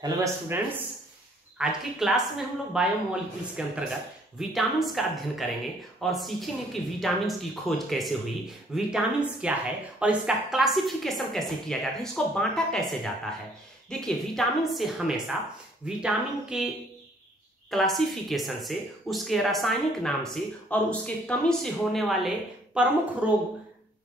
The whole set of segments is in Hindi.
हेलो स्टूडेंट्स, आज की क्लास में हम लोग बायोमोलिक्यूल्स के अंतर्गत विटामिन्स का अध्ययन करेंगे और सीखेंगे कि विटामिन्स की खोज कैसे हुई, विटामिन्स क्या है और इसका क्लासिफिकेशन कैसे किया जाता है, इसको बांटा कैसे जाता है। देखिए, विटामिन से हमेशा विटामिन के क्लासिफिकेशन से, उसके रासायनिक नाम से और उसके कमी से होने वाले प्रमुख रोग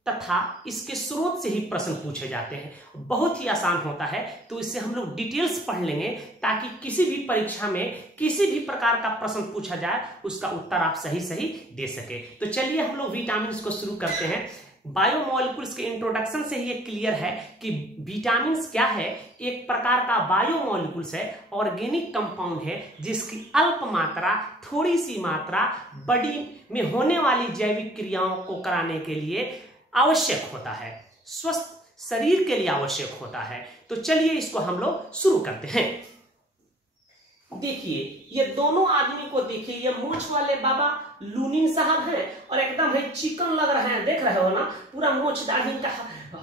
तथा इसके स्रोत से ही प्रश्न पूछे जाते हैं। बहुत ही आसान होता है, तो इससे हम लोग डिटेल्स पढ़ लेंगे ताकि किसी भी परीक्षा में किसी भी प्रकार का प्रश्न पूछा जाए उसका उत्तर आप सही सही दे सके। तो चलिए हम लोग विटामिन को शुरू करते हैं। बायोमोलिक्यूल्स के इंट्रोडक्शन से ही ये क्लियर है कि विटामिन क्या है। एक प्रकार का बायोमोलिक्यूल्स है, ऑर्गेनिक कंपाउंड है जिसकी अल्प मात्रा, थोड़ी सी मात्रा बॉडी में होने वाली जैविक क्रियाओं को कराने के लिए आवश्यक होता है, स्वस्थ शरीर के लिए आवश्यक होता है। तो चलिए इसको हम लोग शुरू करते हैं। देखिए, ये दोनों आदमी को देखिए, ये मूंछ वाले बाबा लूनिन साहब हैं और एकदम है चिकन लग रहे हैं, देख रहे हो ना, पूरा मूंछ दाढ़ी का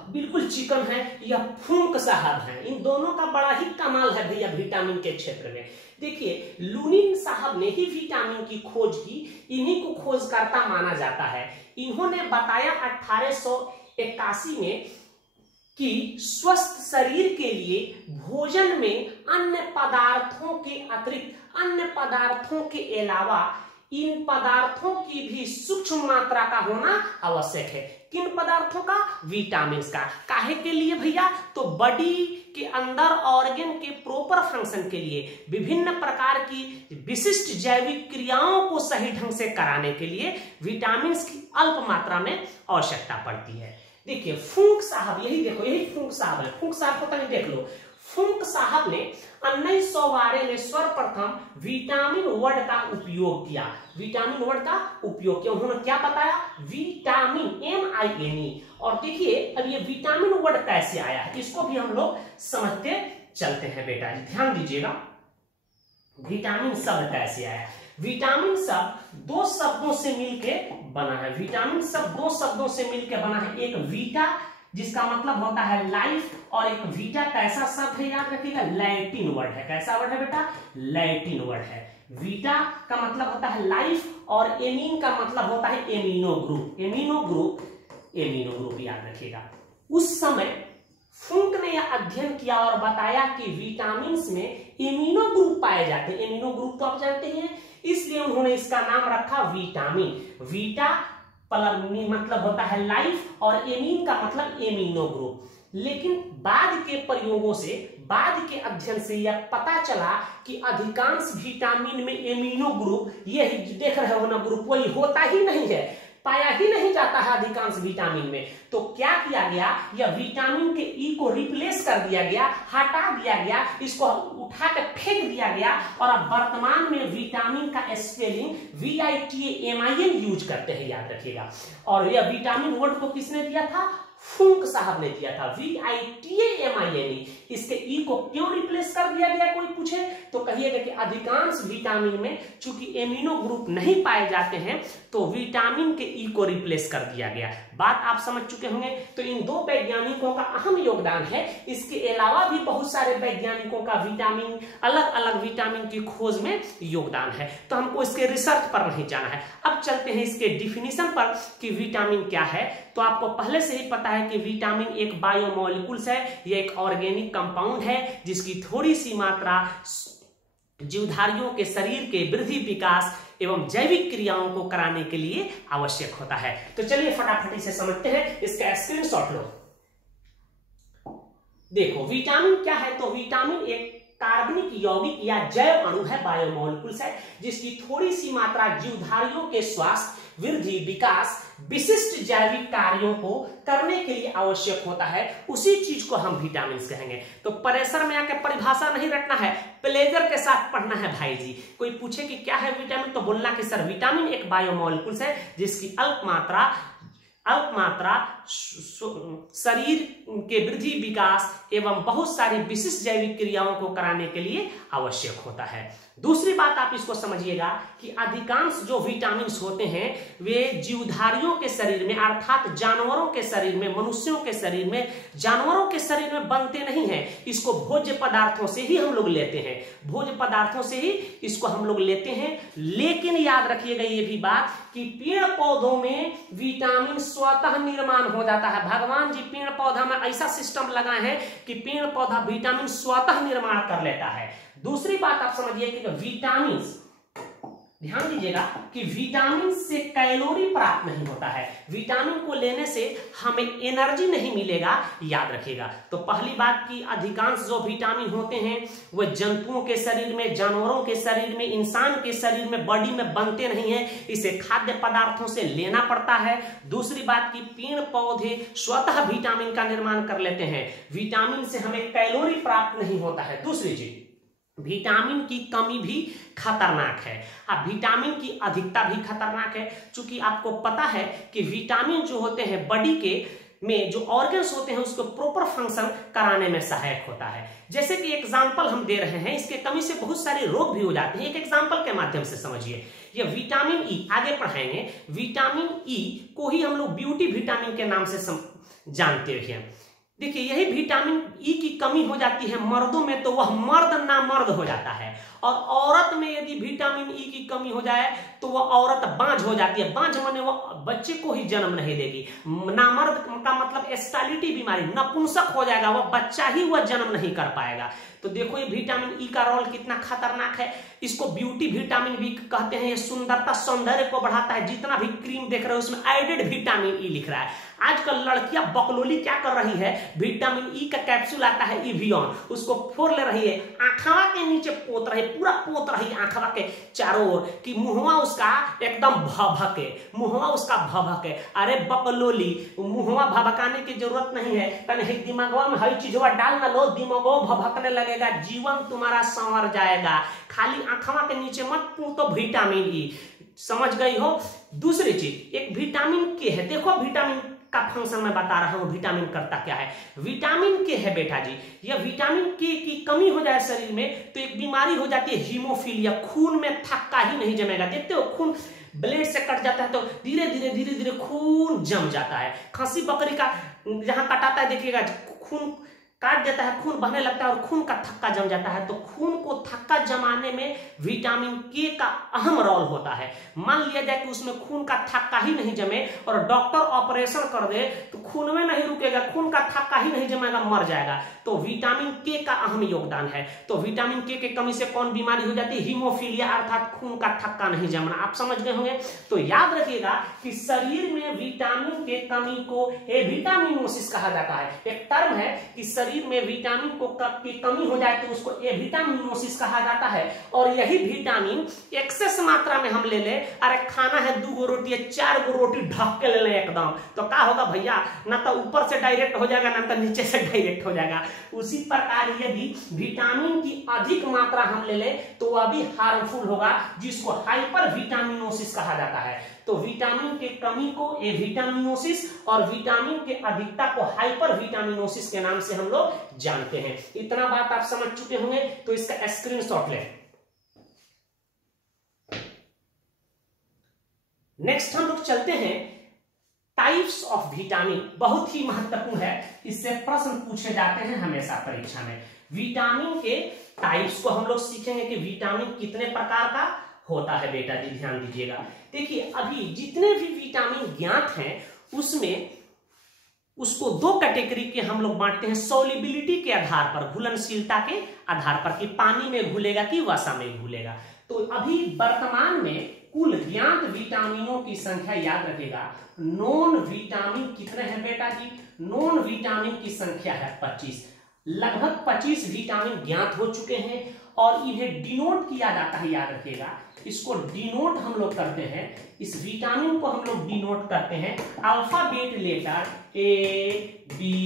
बिल्कुल चिकन है। यह फूंक साहब हैं। इन दोनों का बड़ा ही कमाल है भैया विटामिन के क्षेत्र में। देखिए, लूनिन साहब ने ही विटामिन की खोज की, इन्हीं को खोजकर्ता माना जाता है। इन्होंने बताया 1881 में कि स्वस्थ शरीर के लिए भोजन में अन्य पदार्थों के अतिरिक्त, अन्य पदार्थों के अलावा इन पदार्थों की भी सूक्ष्म मात्रा का होना आवश्यक है। किन पदार्थों का? विटामिन का। काहे के लिए भैया? तो बॉडी के अंदर ऑर्गन के प्रॉपर फंक्शन के लिए, विभिन्न प्रकार की विशिष्ट जैविक क्रियाओं को सही ढंग से कराने के लिए विटामिन की अल्प मात्रा में आवश्यकता पड़ती है। देखिए, फूंक साहब, यही देखो, यही फूंक साहब है। फूंक साहब को तनी देख लो। फूंक साहब ने 1912 में सर्वप्रथम विटामिन वर्ड का उपयोग किया। विटामिन वर्ड का उपयोग किया। उन्होंने क्या बताया? Vitamin, MINE। और देखिए, अब ये विटामिन वर्ड कैसे आया है, इसको भी हम लोग समझते चलते हैं बेटा जी, ध्यान दीजिएगा। विटामिन शब्द कैसे आया? विटामिन शब्द दो शब्दों से मिलके बना है। विटामिन शब्द दो शब्दों से मिलके बना है। एक वीटा, जिसका मतलब होता है लाइफ, और एक वीटा कैसा शब्द है याद रखिएगा, लैटिन वर्ड है। कैसा वर्ड है बेटा? लैटिन वर्ड है। वीटा का मतलब होता है लाइफ और एमीन का मतलब होता है एमिनो ग्रुप। एमिनो ग्रुप याद रखिएगा। उस समय फूंक ने यह अध्ययन किया और बताया कि विटामिन में एमिनो ग्रुप पाए जाते हैं। एमिनो ग्रुप तो आप जानते हैं, इसलिए उन्होंने इसका नाम रखा विटामिन। वीटा मतलब होता है लाइफ और एमीन का मतलब एमिनो ग्रुप। लेकिन बाद के प्रयोगों से, बाद के अध्ययन से यह पता चला कि अधिकांश विटामिन में एमिनो ग्रुप, ये देख रहे हो ना ग्रुप, वही होता ही नहीं है, पाया ही नहीं जाता है अधिकांश विटामिन में। तो क्या किया गया? यह विटामिन के ई को रिप्लेस कर दिया गया, हटा दिया गया, इसको उठा के फेंक दिया गया और अब वर्तमान में विटामिन का स्पेलिंग VITAMIN यूज करते हैं, याद रखिएगा। और यह विटामिन वर्ड को किसने दिया था? फूंक साहब ने दिया था, VITAMIN। इसके ई को क्यों रिप्लेस कर दिया गया, कोई पूछे तो कहिएगा कि अधिकांश विटामिन में चूंकि एमिनो ग्रुप नहीं पाए जाते हैं तो विटामिन के ई को रिप्लेस कर दिया गया। बात आप समझ चुके होंगे। तो इन दो वैज्ञानिकों का अहम योगदान है। इसके अलावा भी बहुत सारे वैज्ञानिकों का विटामिन, अलग अलग विटामिन की खोज में योगदान है। तो हमको इसके रिसर्च पर नहीं जाना है। अब चलते हैं इसके डिफिनीशन पर कि विटामिन क्या है। तो आपको पहले से ही पता है कि विटामिन एक बायोमोलिक्यूल्स है। यह एक ऑर्गेनिक कंपाउंड है जिसकी थोड़ी सी मात्रा जीवधारियों के शरीर के वृद्धि, विकास एवं जैविक क्रियाओं को कराने के लिए आवश्यक होता है। तो चलिए फटाफट इसे समझते हैं। इसका स्क्रीनशॉट लो। देखो, विटामिन क्या है? तो विटामिन एक कार्बनिक यौगिक या जैव अणु है, बायोमोलिक्यूल्स है, जिसकी थोड़ी सी मात्रा जीवधारियों के स्वास्थ्य, वृद्धि, विकास, विशिष्ट जैविक कार्यों को करने के लिए आवश्यक होता है। उसी चीज को हम विटामिन कहेंगे। तो प्रेशर में आकर परिभाषा नहीं रखना है, प्लेजर के साथ पढ़ना है भाई जी। कोई पूछे कि क्या है विटामिन, तो बोलना कि सर विटामिन एक बायोमोलिक्यूल्स है जिसकी अल्प मात्रा अल्प मात्रा शरीर के वृद्धि विकास एवं बहुत सारी विशिष्ट जैविक क्रियाओं को कराने के लिए आवश्यक होता है। दूसरी बात आप इसको समझिएगा कि अधिकांश जो विटामिन होते हैं वे जीवधारियों के शरीर में अर्थात जानवरों के शरीर में, मनुष्यों के शरीर में, जानवरों के शरीर में बनते नहीं हैं। इसको भोज्य पदार्थों से ही हम लोग लेते हैं, भोज्य पदार्थों से ही इसको हम लोग लेते हैं। लेकिन याद रखिएगा ये भी बात कि पेड़ पौधों में विटामिन स्वतः निर्माण हो जाता है। भगवान जी पेड़ पौधा में ऐसा सिस्टम लगाए हैं कि पेड़ पौधा विटामिन स्वतः निर्माण कर लेता है। दूसरी बात आप समझिए कि विटामिन, ध्यान दीजिएगा कि विटामिन से कैलोरी प्राप्त नहीं होता है। विटामिन को लेने से हमें एनर्जी नहीं मिलेगा, याद रखिएगा। तो पहली बात कि अधिकांश जो विटामिन होते हैं वह जंतुओं के शरीर में, जानवरों के शरीर में, इंसान के शरीर में, बॉडी में बनते नहीं है, इसे खाद्य पदार्थों से लेना पड़ता है। दूसरी बात कि पेड़ पौधे स्वतः विटामिन का निर्माण कर लेते हैं, विटामिन से हमें कैलोरी प्राप्त नहीं होता है। दूसरी चीज, विटामिन की कमी भी खतरनाक है। अब विटामिन की अधिकता भी खतरनाक है, क्योंकि आपको पता है कि विटामिन जो होते हैं बॉडी के में जो ऑर्गन्स होते हैं उसको प्रॉपर फंक्शन कराने में सहायक होता है। जैसे कि एग्जांपल हम दे रहे हैं, इसके कमी से बहुत सारे रोग भी हो जाते हैं। एक एग्जांपल के माध्यम से समझिए, ये विटामिन ई, आगे पढ़ाएंगे। विटामिन ई को ही हम लोग ब्यूटी विटामिन के नाम से जानते हैं। देखिए, यही विटामिन ई की कमी हो जाती है मर्दों में तो वह मर्द नामर्द हो जाता है, और औरत में यदि विटामिन ई की कमी हो जाए तो वह औरत बांझ हो जाती है। बांझ माने वह बच्चे को ही जन्म नहीं देगी। नामर्द का मतलब स्टेरिलिटी बीमारी, नपुंसक हो जाएगा, वह बच्चा ही वह जन्म नहीं कर पाएगा। तो देखो ये विटामिन ई का रोल कितना खतरनाक है। इसको ब्यूटी विटामिन भी कहते हैं। ये सुंदरता, सौंदर्य को बढ़ाता है। जितना भी क्रीम देख रहे हो उसमें एडेड विटामिन ई लिख रहा है। आजकल लड़कियां बकलोली क्या कर रही है, विटामिन ई का कैप्सूल आता है इवियन, उसको फोड़ ले रही है, आंखवा के नीचे पोत रही, पूरा पोत रही आंखवा के चारों ओर, कि मुहवा उसका एकदम भभके, मुहवा उसका भभके। अरे बकलोली, मुहवा भभकाने की जरूरत नहीं है, तने दिमागवा में हर चीजवा डाल ना लो, दिमागो भभकने लगेगा, जीवन तुम्हारा संवर जाएगा। खाली आंखवा के नीचे मत पोतो विटामिन ई, समझ गई हो। दूसरी चीज, एक विटामिन के है, देखो विटामिन का फंक्शन मैं बता रहा हूं, विटामिन करता क्या है। विटामिन के है बेटा जी, यह विटामिन के की कमी हो जाए शरीर में तो एक बीमारी हो जाती है हीमोफीलिया, खून में थक्का ही नहीं जमेगा। देखते हो खून ब्लेड से कट जाता है तो धीरे धीरे खून जम जाता है। खसी बकरी का जहां कटाता है देखिएगा, खून काट देता है, खून बहने लगता है और खून का थक्का जम जाता है। तो खून को थक्का जमाने में विटामिन के का अहम रोल होता है। मान लिया जाए कि उसमें खून का थक्का ही नहीं जमे और डॉक्टर ऑपरेशन कर दे तो खून में नहीं रुकेगा, खून का थक्का ही नहीं जमेगा, मर जाएगा। तो विटामिन के का अहम योगदान है। तो विटामिन के कमी से कौन बीमारी हो जाती है, हीमोफीलिया, अर्थात खून का थक्का नहीं जमना। आप समझ गए होंगे। तो याद रखिएगा कि शरीर में विटामिन के कमी को एविटामिनोसिस कहा जाता है। एक टर्म है कि शरीर में विटामिन की कमी हो जाए तो उसको एविटामिनोसिस कहा जाता है। और यही विटामिन एक्सेस मात्रा में हम ले ले, अरे खाना है 2 गो रोटी है, 4 गो रोटी ढक के ले ले एकदम, तो क्या होगा भैया, ना तो ऊपर से डायरेक्ट हो जाएगा ना तो नीचे से डायरेक्ट हो जाएगा। उसी प्रकार यदि विटामिन की अधिक मात्रा हम ले ले तो वह भी हार्मफुल होगा, जिसको हाइपर विटामिनोसिस कहा जाता है। तो विटामिन के कमी को एविटामिनोसिस और विटामिन के अधिकता को हाइपर विटामिनोसिस के नाम से हम लोग जानते हैं। इतना बात आप समझ चुके होंगे, तो इसका स्क्रीनशॉट लें। नेक्स्ट हम लोग चलते हैं टाइप्स ऑफ विटामिन। बहुत ही महत्वपूर्ण है, इससे प्रश्न पूछे जाते हैं हमेशा परीक्षा में। विटामिन के टाइप्स को हम लोग सीखेंगे कि विटामिन कितने प्रकार का होता है। बेटा जी ध्यान दीजिएगा। देखिए, अभी जितने भी विटामिन ज्ञात हैं उसमें उसको 2 कैटेगरी के हम लोग बांटते हैं, सॉल्युबिलिटी के आधार पर, घुलनशीलता के आधार पर, कि पानी में घुलेगा कि वसा में घुलेगा। तो अभी वर्तमान में कुल ज्ञात विटामिनों की संख्या याद रखेगा। नॉन विटामिन कितने हैं बेटा जी, नॉन विटामिन की संख्या है 25। लगभग 25 विटामिन ज्ञात हो चुके हैं और इन्हें डिनोट किया जाता है, याद रखिएगा। इसको डिनोट हम लोग करते हैं, इस विटामिन को हम लोग डिनोट करते हैं अल्फाबेट लेटर ABCDE,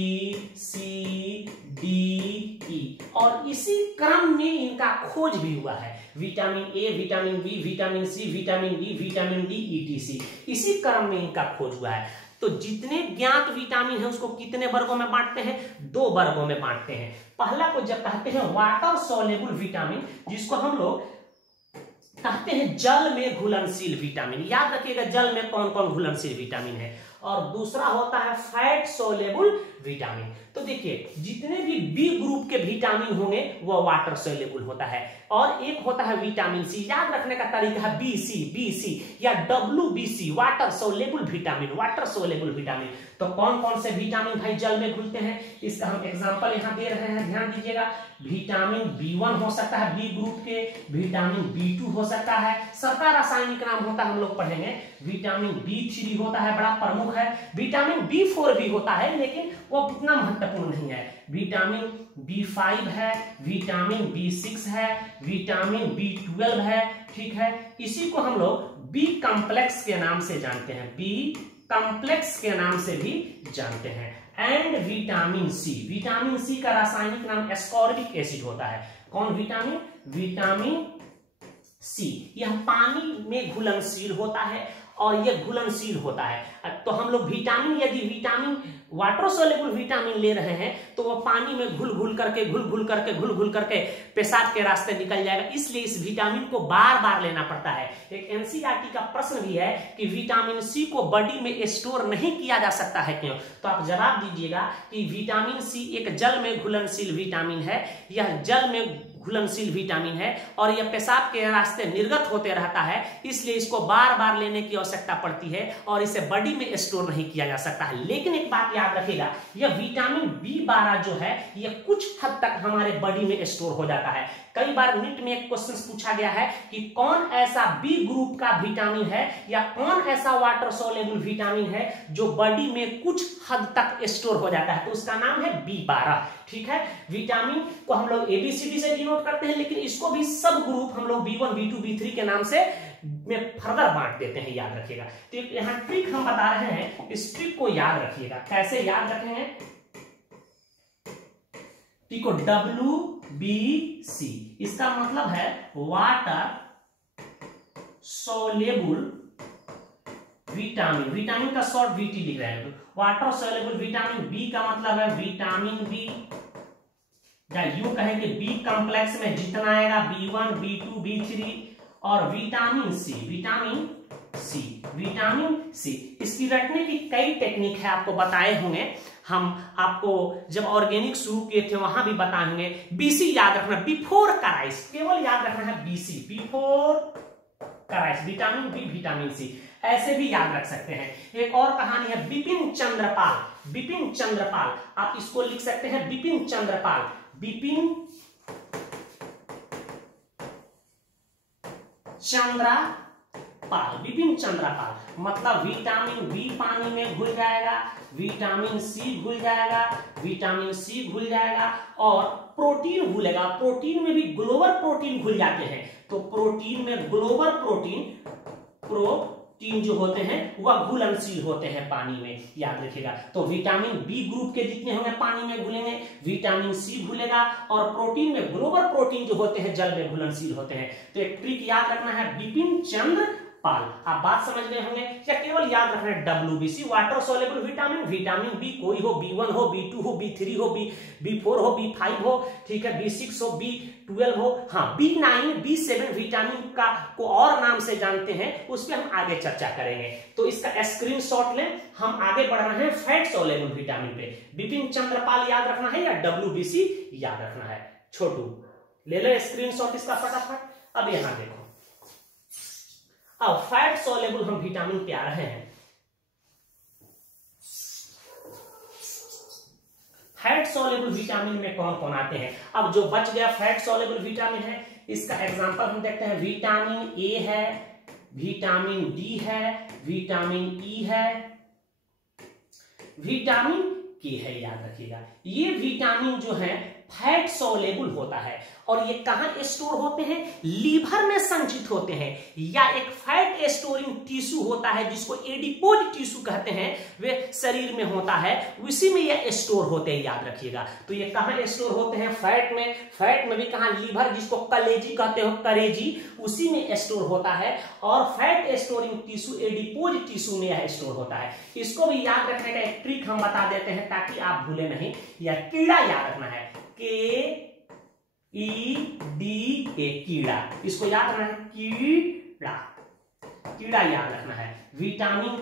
और इसी क्रम में इनका खोज भी हुआ है। Vitamin A, vitamin B, vitamin C, vitamin D, vitamin D, ETC, इसी क्रम में इनका खोज हुआ है। तो जितने ज्ञात विटामिन है उसको कितने वर्गों में बांटते हैं? 2 वर्गों में बांटते हैं। पहला को जब कहते हैं वाटर सोल्युबल विटामिन, जिसको हम लोग कहते हैं जल में घुलनशील विटामिन। याद रखिएगा जल में कौन कौन घुलनशील विटामिन है। और दूसरा होता है फैट सोल्युबल विटामिन। तो देखिए जितने भी बी ग्रुप के विटामिन होंगे वो वाटर सोल्युबल होता है। और एक होता है विटामिन सी, याद रखने का तरीका है बीसी या WBC, water soluble vitamin, water soluble vitamin. तो कौन कौन से विटामिन भाई जल में घुलते हैं, इसका हम एग्जांपल यहां दे रहे हैं, ध्यान दीजिएगा। विटामिन B1 हो सकता है बी ग्रुप के, विटामिन B2 हो सकता है, सबका रासायनिक नाम होता है हम लोग पढ़ेंगे। विटामिन B3 होता है, बड़ा प्रमुख है। विटामिन B4 भी होता है लेकिन वो उतना महत्वपूर्ण नहीं है। विटामिन B5 है, विटामिन B6 है, विटामिन B12 है, ठीक है। इसी को हम लोग बी कॉम्प्लेक्स के नाम से जानते हैं, बी कॉम्प्लेक्स के नाम से भी जानते हैं। And vitamin C, vitamin C का रासायनिक नाम एस्कॉर्बिक एसिड होता है। कौन विटामिन? Vitamin C. यह पानी में घुलनशील होता है और यह घुलनशील होता है। तो हम लोग विटामिन, यदि विटामिन वाटर सोल्युबल विटामिन ले रहे हैं तो वह पानी में घुल घुल करके पेशाब के रास्ते निकल जाएगा। इसलिए इस विटामिन को बार बार लेना पड़ता है। एक एनसीईआरटी का प्रश्न भी है कि विटामिन सी को बॉडी में स्टोर नहीं किया जा सकता है, क्यों? तो आप जवाब दीजिएगा कि विटामिन सी एक जल में घुलनशील विटामिन है। यह जल में घुलनशील विटामिन है और यह पेशाब के रास्ते निर्गत होते रहता है, इसलिए इसको बार बार लेने की आवश्यकता पड़ती है और इसे बॉडी में स्टोर नहीं किया जा सकता है। लेकिन एक बात याद रखिएगा, यह विटामिन B12 जो है यह कुछ हद तक हमारे बॉडी में स्टोर हो जाता है। कई बार नीट में एक क्वेश्चन पूछा गया है कि कौन ऐसा बी ग्रुप का विटामिन है या कौन ऐसा वाटर सोल्युबल विटामिन है जो बॉडी में कुछ हद तक स्टोर हो जाता है, तो उसका नाम है B12, ठीक है। विटामिन को हम लोग ABCD से डिनोट करते हैं, लेकिन इसको भी सब ग्रुप हम लोग B1, B2, B3 के नाम से में फर्दर बांट देते हैं, याद रखिएगा। तो यहाँ ट्रिक हम बता रहे हैं, इस ट्रिक को याद रखिएगा। कैसे याद रखेंगे? ट्रिक को WBC, इसका मतलब है वाटर सोल्युबल विटामिन, विटामिन का शॉर्ट VT लिख रहे हैं। वाटर सोल्युबल विटामिन, B का मतलब है विटामिन B, या यूं कहें कि बी कॉम्प्लेक्स में जितना आएगा B1, B2, B3 और विटामिन सी, विटामिन सी। इसकी रटने की कई टेक्निक है, आपको बताए होंगे। हम आपको जब ऑर्गेनिक शुरू किए थे वहां भी बताए होंगे। BC याद रखना, बिफोर कराइस, केवल याद रखना है BC, before Christ, vitamin B, vitamin C, ऐसे भी याद रख सकते हैं। एक और कहानी है बिपिन चंद्रपाल, बिपिन चंद्रपाल, आप इसको लिख सकते हैं बिपिन चंद्रपाल, बिपिन चंद्रपाल, बिपिन चंद्रपाल मतलब विटामिन B पानी में घुल जाएगा, विटामिन C घुल जाएगा, विटामिन C घुल जाएगा और प्रोटीन घुलेगा। प्रोटीन में भी ग्लोबल प्रोटीन घुल जाते हैं, तो प्रोटीन में ग्लोबल प्रोटीन जो होते हैं वह घुलनशील होते हैं पानी में, याद रखिएगा। तो विटामिन B ग्रुप के जितने होंगे पानी में घुलेंगे, विटामिन C घुलेगा और प्रोटीन में ग्लोबल प्रोटीन जो होते हैं जल में घुलनशील होते हैं। तो एक ट्रिक याद रखना है बिपिन चंद्रपाल। आप बात समझ गए होंगे, या केवल याद रखना है WBC, water soluble vitamin, vitamin B कोई हो, B1 हो, B2 हो, B3 हो, B4 हो, B5 हो, ठीक है, B6 हो, B12 हो, हाँ B9, B7 विटामिन का को और नाम से जानते हैं, उस पर हम आगे चर्चा करेंगे। तो इसका स्क्रीनशॉट लें, हम आगे बढ़ रहे हैं फैट सोल्युबल विटामिन पे। बिपिन चंद्रपाल याद रखना है या WBC याद रखना है। छोटू ले लो स्क्रीनशॉट इसका फटाफट। अब यहां देखो, अब फैट सोल्युबल हम विटामिन पे आ रहे हैं। फैट सोल्युबल विटामिन में कौन कौन आते हैं? अब जो बच गया फैट सोल्युबल विटामिन है, इसका एग्जांपल हम देखते हैं। विटामिन A है, विटामिन D है, विटामिन E है, विटामिन K है, याद रखिएगा। ये विटामिन जो है फैट सोलेबल होता है और ये कहां स्टोर होते हैं, लीवर में संचित होते हैं, या एक फैट स्टोरिंग टिश्यू होता है जिसको एडिपोज टिश्यू कहते हैं, वे शरीर में होता है, उसी में ये स्टोर होते हैं, याद रखिएगा। तो ये कहां स्टोर होते हैं, फैट में। फैट में भी कहां, लीवर जिसको कलेजी कहते हो, करेजी, उसी में स्टोर होता है। और fat storing tissue adipose tissue में यह स्टोर होता है। इसको भी याद रखने का एक ट्रिक हम बता देते हैं ताकि आप भूले नहीं। या कीड़ा याद रखना है, KEDA, कीड़ा, इसको याद रखना है, कीड़ा, कीड़ा याद रखना है। विटामिन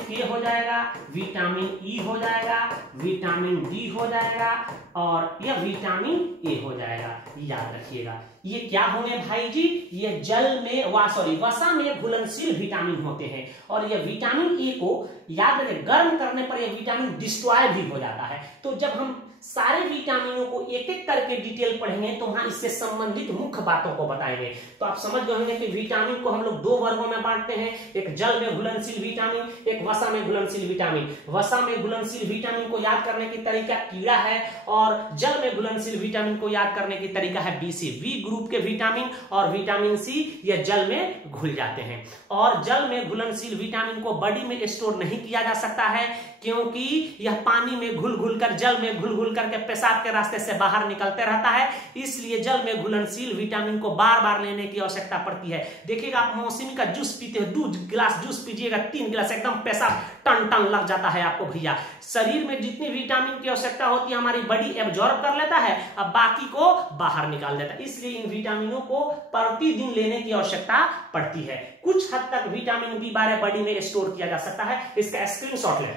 के हो जाएगा, विटामिन E हो जाएगा, विटामिन D हो जाएगा और यह विटामिन A हो जाएगा, याद रखिएगा। ये क्या होंगे भाई जी, ये जल में वसा में घुलनशील विटामिन होते हैं और ये विटामिन A को याद रखें, गर्म करने पर यह विटामिन डिस्ट्रॉय भी हो जाता है। तो जब हम सारे विटामिनों को एक एक करके डिटेल पढ़ेंगे तो वहां इससे संबंधित मुख्य बातों को बताएंगे। तो आप समझ गए होंगे कि विटामिन को हम लोग दो वर्गों में बांटते हैं, एक जल में घुलनशील विटामिन, एक वसा में घुलनशील विटामिन। वसा में घुलनशील विटामिन को याद करने की तरीका कीड़ा है और जल में घुलनशील विटामिन को याद करने की तरीका है BC, बी ग्रुप के विटामिन और विटामिन C, ये जल में घुल जाते हैं। और जल में घुलनशील विटामिन को बॉडी में स्टोर नहीं किया जा सकता है क्योंकि यह पानी में घुल घुल कर, जल में घुल घुल करके पेशाब के रास्ते से बाहर निकलते रहता है, इसलिए जल में घुलनशील विटामिन को बार बार लेने की आवश्यकता पड़ती है। देखिएगा, आप मौसमी का जूस पीते हो, 2 गिलास जूस पीजिएगा, 3 गिलास, एकदम पेशाब टन टन लग जाता है आपको भैया। शरीर में जितनी विटामिन की आवश्यकता होती है हमारी बॉडी एब्जॉर्ब कर लेता है, अब बाकी को बाहर निकाल देता है, इसलिए इन विटामिनों को प्रतिदिन लेने की आवश्यकता पड़ती है। कुछ हद तक विटामिन B12 बॉडी में स्टोर किया जा सकता है, इसका स्क्रीनशॉट लें।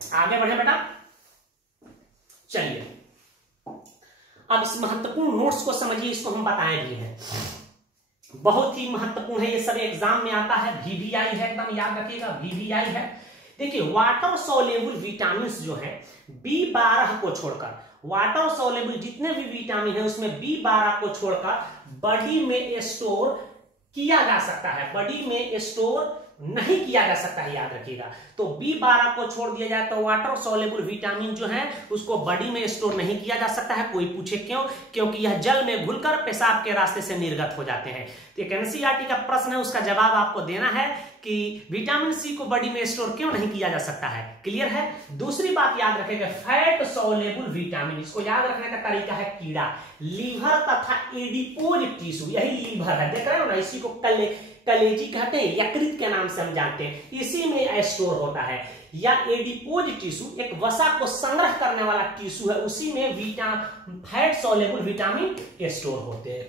आगे बढ़े बेटा, चलिए अब इस महत्वपूर्ण नोट्स को समझिए, इसको हम बताए भी हैं, बहुत ही महत्वपूर्ण है, ये सब एग्जाम में आता है, VVI है, एकदम याद रखिएगा, VVI है। देखिए, वाटर सोलेबल विटामिन जो है B12 को छोड़कर, वाटर सोलेबल जितने भी विटामिन है उसमें B12 को छोड़कर बॉडी में स्टोर किया जा सकता है, बॉडी में स्टोर नहीं किया जा सकता है, याद रखिएगा। तो B12 को छोड़ दिया जाए तो वाटर सोलेबल विटामिन जो है उसको बॉडी में स्टोर नहीं किया जा सकता है। कोई पूछे क्यों, क्योंकि यह जल में घुलकर पेशाब के रास्ते से निर्गत हो जाते हैं। तो एक NCERT का प्रश्न है, उसका जवाब आपको देना है कि विटामिन C को बॉडी में स्टोर क्यों नहीं किया जा सकता है। क्लियर है। दूसरी बात याद रखेगा, फैट सोलेबल विटामिन, इसको याद रखने का तरीका है कीड़ा, लीवर तथा एडिपोज टिश्यू, यही लीवर है, देख रहे हो ना, इसी को कलेजी कहते हैं, यकृत के नाम से हम जानते हैं, इसी में स्टोर होता है। या एडिपोज टिश्यू एक वसा को संग्रह करने वाला टिश्यू है, उसी में फैट सोलेबल विटामिन स्टोर होते हैं।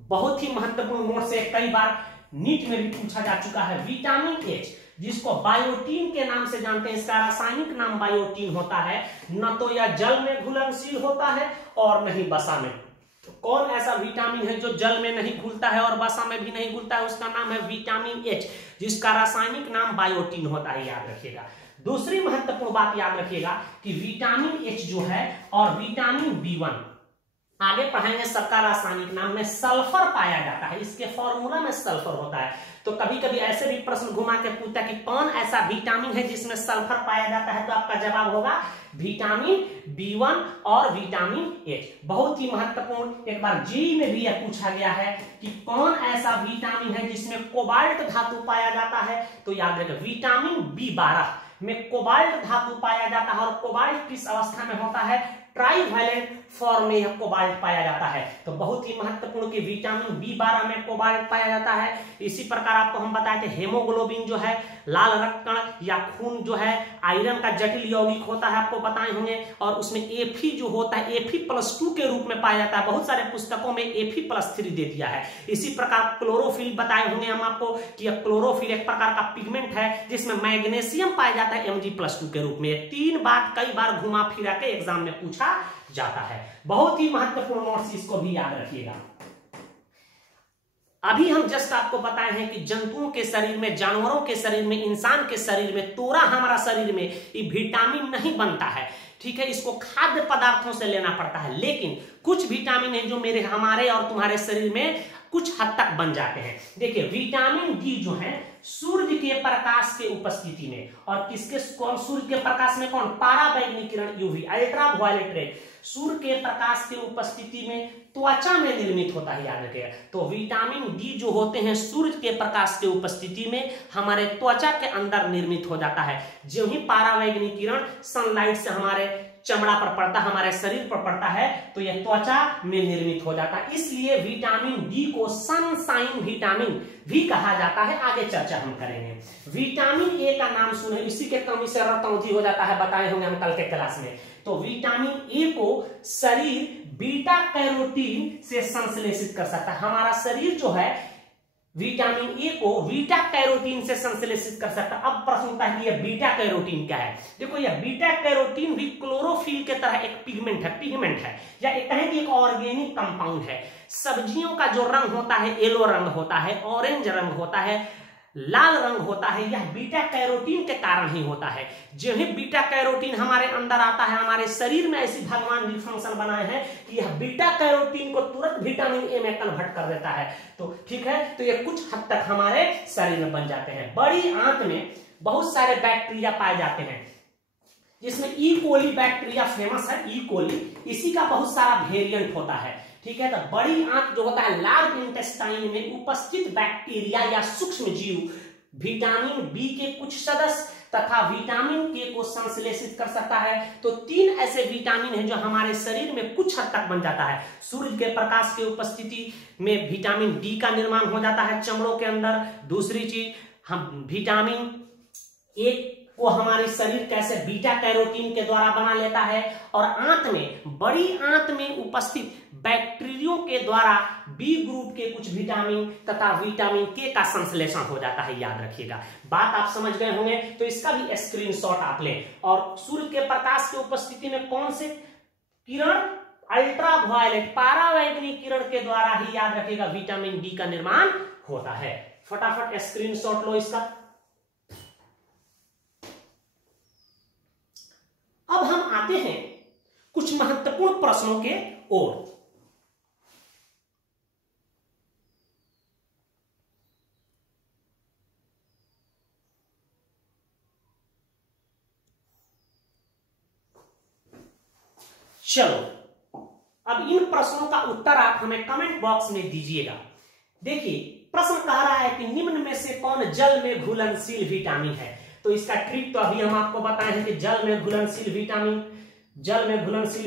बहुत ही महत्वपूर्ण नोट से कई बार नीट में भी पूछा जा चुका है, विटामिन H जिसको बायोटीन के नाम से जानते हैं, इसका रासायनिक नाम बायोटीन होता है, न तो यह जल में घुलनशील होता है और नहीं वसा में। तो कौन ऐसा विटामिन है जो जल में नहीं घुलता है और वसा में भी नहीं घुलता है, उसका नाम है विटामिन H, जिसका रासायनिक नाम बायोटीन होता है, याद रखिएगा। दूसरी महत्वपूर्ण बात याद रखिएगा कि विटामिन H जो है और विटामिन B1 आगे पढ़ाएंगे, सबका रासायनिक नाम में सल्फर पाया जाता है, इसके फॉर्मूला में सल्फर होता है। तो कभी कभी ऐसे भी प्रश्न घुमा के पूछता है कि कौन ऐसा विटामिन है जिसमें सल्फर पाया जाता है, तो आपका जवाब होगा विटामिन B1 और विटामिन H। बहुत ही महत्वपूर्ण, एक बार जेईई में भी यह पूछा गया है कि कौन ऐसा विटामिन है जिसमें कोबाल्ट धातु पाया जाता है, तो याद रखिए विटामिन B12 में कोबाल्ट धातु पाया जाता है और कोबाल्ट किस अवस्था में होता है, ट्राइवैलेंट फॉर्म में यह कोबाल्ट पाया जाता है। तो बहुत ही महत्वपूर्ण कि विटामिन B12 में कोबाल्ट पाया जाता है। इसी प्रकार आपको हम बताए थे हेमोग्लोबिन जो है लाल रक्त कण या खून जो है आयरन का जटिल यौगिक होता है, आपको बताए होंगे, और उसमें Fe जो होता है Fe+2 के रूप में पाया जाता है। बहुत सारे पुस्तकों में Fe+3 दे दिया है। इसी प्रकार क्लोरोफिल बताए होंगे हम आपको कि क्लोरोफिल एक प्रकार का पिगमेंट है जिसमें मैग्नीशियम पाया जाता है Mg+2 के रूप में। 3 बात कई बार घुमा फिरा के एग्जाम में पूछा जाता है। बहुत ही महत्वपूर्ण नोट्स, इसको भी याद रखिएगा। अभी हम जस्ट आपको बताए हैं कि जंतुओं के शरीर में, जानवरों के शरीर में, इंसान के शरीर में, तोरा हमारा शरीर में ये विटामिन नहीं बनता है, ठीक है, इसको खाद्य पदार्थों से लेना पड़ता है। लेकिन कुछ विटामिन है जो मेरे, हमारे और तुम्हारे शरीर में कुछ हद तक बन जाते हैं। देखिए विटामिन डी जो है सूर्य के प्रकाश के उपस्थिति में, और किसके, कौन, सूर्य के प्रकाश में कौन, पाराबैंगनी किरण यूवी, अल्ट्रा वायलेट रे, सूर्य के प्रकाश के उपस्थिति में त्वचा में निर्मित होता है, याद रखिएगा। तो विटामिन डी जो होते हैं सूर्य के प्रकाश के उपस्थिति में हमारे त्वचा के अंदर निर्मित हो जाता है। जो ही पाराबैंगनी किरण सनलाइट से हमारे चमड़ा पर पड़ता है, हमारे शरीर पर पड़ता है, तो यह त्वचा में निर्मित हो जाता है। इसलिए विटामिन डी को सनशाइन विटामिन भी कहा जाता है। आगे चर्चा हम करेंगे। विटामिन ए का नाम सुने, इसी के कमी से रक्तौंधी हो जाता है, बताए होंगे हम कल के क्लास में। तो विटामिन ए को शरीर बीटा कैरोटीन से संश्लेषित कर सकता है। हमारा शरीर जो है विटामिन ए को बीटा कैरोटीन से संश्लेषित कर सकता है। अब प्रश्न उठता है कि यह बीटा कैरोटीन क्या है। देखो यह बीटा कैरोटीन भी क्लोरोफिल के तरह एक पिगमेंट है, या एक कहें कि एक ऑर्गेनिक कंपाउंड है। सब्जियों का जो रंग होता है, येलो रंग होता है, ऑरेंज रंग होता है, लाल रंग होता है, यह बीटा कैरोटीन के कारण ही होता है। जो ही बीटा कैरोटीन हमारे अंदर आता है, हमारे शरीर में ऐसी भगवान ने फंक्शन बनाए हैं कि यह बीटा कैरोटीन को तुरंत विटामिन ए में कन्वर्ट कर देता है। तो ठीक है, तो ये कुछ हद तक हमारे शरीर में बन जाते हैं। बड़ी आंत में बहुत सारे बैक्टीरिया पाए जाते हैं, जिसमें ई कोली बैक्टीरिया फेमस है। ई कोली, इसी का बहुत सारा वेरिएंट होता है, ठीक है। तो बड़ी आंत जो होता है, लार्ज इंटेस्टाइन में उपस्थित बैक्टीरिया या सूक्ष्म जीव विटामिन बी के कुछ सदस्य तथा विटामिन के को संश्लेषित कर सकता है। तो 3 ऐसे विटामिन हैं जो हमारे शरीर में कुछ हद तक बन जाता है। सूर्य के प्रकाश की उपस्थिति में विटामिन डी का निर्माण हो जाता है चमड़ों के अंदर। दूसरी चीज, हम विटामिन ए को हमारे शरीर कैसे बीटा कैरोटीन के द्वारा बना लेता है, और आंत में, बड़ी आंत में उपस्थित बैक्टीरियों के द्वारा बी ग्रुप के कुछ विटामिन तथा विटामिन के का संश्लेषण हो जाता है। याद रखिएगा, बात आप समझ गए होंगे। तो इसका भी स्क्रीनशॉट आप लें। और सूर्य के प्रकाश की उपस्थिति में कौन से किरण, अल्ट्रा वायलेट, पाराबैंगनी किरण के द्वारा ही, याद रखिएगा, विटामिन डी का निर्माण होता है। फटाफट स्क्रीनशॉट लो इसका। अब हम आते हैं कुछ महत्वपूर्ण प्रश्नों के ओर। चलो, अब इन प्रश्नों का उत्तर आप हमें कमेंट बॉक्स में दीजिएगा। देखिए प्रश्न कह रहा है कि निम्न में से कौन जल में घुलनशील विटामिन है। तो इसका ट्रिक तो अभी हम आपको बताए हैं कि जल में घुलनशील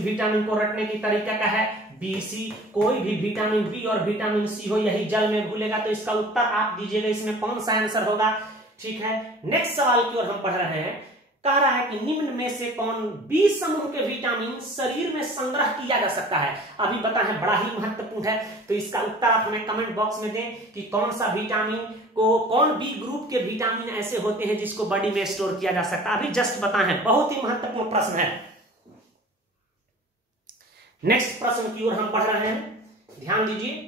विटामिन को रटने की तरीका क्या है, बी सी। कोई भी विटामिन बी और विटामिन सी हो, यही जल में घुलेगा। तो इसका उत्तर आप दीजिएगा, इसमें कौन सा आंसर होगा, ठीक है। नेक्स्ट सवाल की ओर हम पढ़ रहे हैं। कह रहा है कि निम्न में से कौन बी समूह के विटामिन शरीर में संग्रह किया जा सकता है। अभी बता है, बड़ा ही महत्वपूर्ण है। तो इसका उत्तर आप हमें कमेंट बॉक्स में दें कि कौन सा विटामिन को, कौन बी ग्रुप के विटामिन ऐसे होते हैं जिसको बॉडी में स्टोर किया जा सकता है। अभी जस्ट बताए हैं, बहुत ही महत्वपूर्ण प्रश्न है। नेक्स्ट प्रश्न की ओर हम पढ़ रहे हैं, ध्यान दीजिए।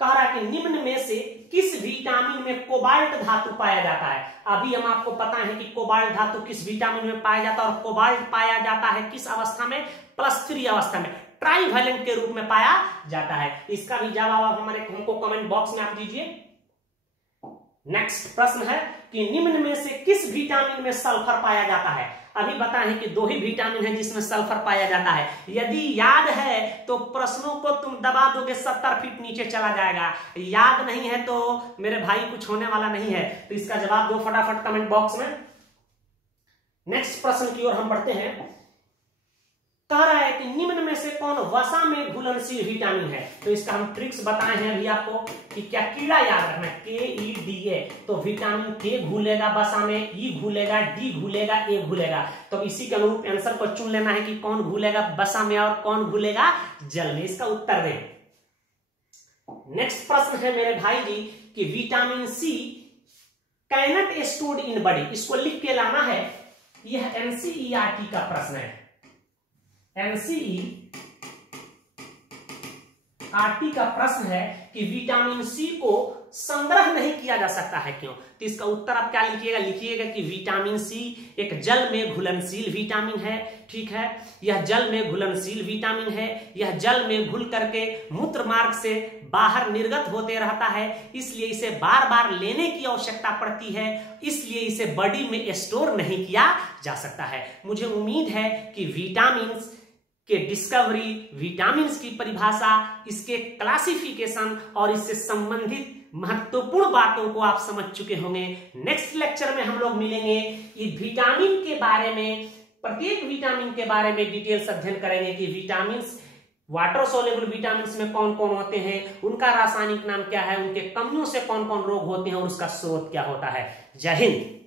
कह रहा है कि निम्न में से किस विटामिन में कोबाल्ट धातु पाया जाता है। अभी हम आपको पता है कि कोबाल्ट धातु किस विटामिन में पाया जाता है, और कोबाल्ट पाया जाता है किस अवस्था में, +3 अवस्था में, ट्राइवेलेंट के रूप में पाया जाता है। इसका भी जवाब हमको कमेंट बॉक्स में आप दीजिए। नेक्स्ट प्रश्न है कि निम्न में से किस विटामिन में सल्फर पाया जाता है। अभी बताएं कि 2 ही विटामिन है जिसमें सल्फर पाया जाता है। यदि याद है तो प्रश्नों को तुम दबा दोगे, 70 फीट नीचे चला जाएगा। याद नहीं है तो मेरे भाई कुछ होने वाला नहीं है। तो इसका जवाब दो फटाफट कमेंट बॉक्स में। नेक्स्ट प्रश्न की ओर हम बढ़ते हैं। कह रहा है कि निम्न में से कौन वसा में घुलनशील विटामिन है। तो इसका हम ट्रिक्स बताए हैं अभी आपको कि क्या कीड़ा याद रखना है, KEDA। तो विटामिन के घुलेगा वसा में, ई घुलेगा, डी घुलेगा, ए घुलेगा। तो इसी के अनुरूप आंसर को चुन लेना है कि कौन घुलेगा वसा में और कौन घुलेगा जल में। इसका उत्तर दें। नेक्स्ट प्रश्न है मेरे भाई जी कि vitamin C cannot stored in body, इसको लिख के लाना है। यह NCERT का प्रश्न है। NCERT आरटी का प्रश्न है कि विटामिन सी को संग्रह नहीं किया जा सकता है क्यों? तो इसका उत्तर आप क्या लिखिएगा? लिखिएगा कि विटामिन सी एक जल में घुलनशील विटामिन है। ठीक है, यह जल में घुलनशील विटामिन है। यह जल में घुल करके मूत्र मार्ग से बाहर निर्गत होते रहता है, इसलिए इसे बार बार लेने की आवश्यकता पड़ती है, इसलिए इसे बॉडी में स्टोर नहीं किया जा सकता है। मुझे उम्मीद है कि विटामिन के डिस्कवरी, विटामिन्स की परिभाषा, इसके क्लासिफिकेशन और इससे संबंधित महत्वपूर्ण बातों को आप समझ चुके होंगे। नेक्स्ट लेक्चर में हम लोग मिलेंगे, इस विटामिन के बारे में, प्रत्येक विटामिन के बारे में डिटेल्स अध्ययन करेंगे कि विटामिन्स, वाटर सोल्युबल विटामिन्स में कौन कौन होते हैं, उनका रासायनिक नाम क्या है, उनके कमियों से कौन कौन रोग होते हैं और उसका स्रोत क्या होता है। जय हिंद।